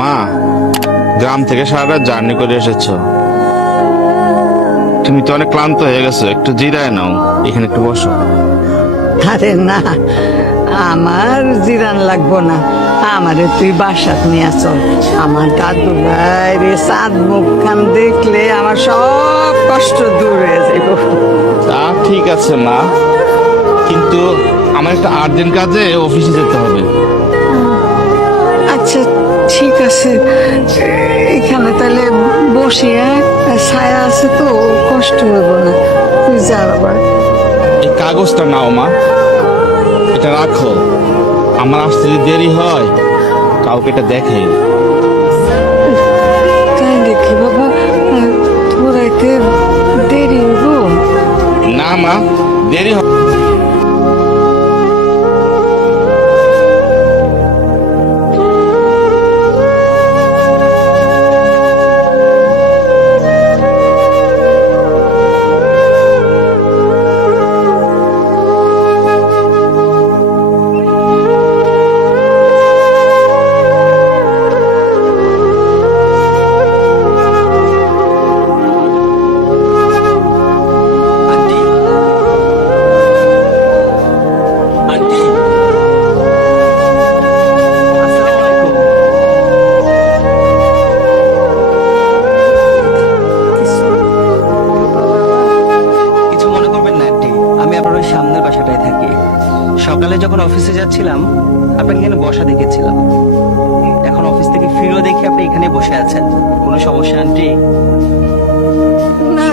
মা, গ্রাম থেকে সারা রাত জার্নি করে এসেছো, তুমি তো অনেক ক্লান্ত হয়ে গেছো, একটু জিরায় নাও, এখানে একটু বসো। আরে না, আমার জিরান লাগবো না। আমারে তুই বাসাত নিয়ে চল। আমার দাদু ভাই রে চাঁদ মুখখান দেখলে আমার সব কষ্ট দূর হয়ে যাইব। তা ঠিক আছে মা, কিন্তু আমার একটা আর্জেন্ট কাজে অফিসে যেতে হবে। আচ্ছা ঠিক আছে, এখানে তাহলে বসে ছায়া আছে তো, কষ্ট হইব না। তুই যা বাবা। এই কাগজটা নাও মা, এটা রাখো, আমার আসতে যদি দেরি হয় কাউকে এটা দেখাই। তাই দেখি বাবা, তোর এতে দেরি হইব? না মা, দেরি হবে। কিছু মনে করবেন না আন্টি, আমি আপনার ওই সামনের বাসাটায় থাকি। সকালে যখন অফিসে যাচ্ছিলাম আপনাকে এখানে বসা দেখেছিলাম, এখন অফিস থেকে ফিরেও দেখি আপনি এখানে বসে আছেন। কোনো সমস্যা আন্টি? না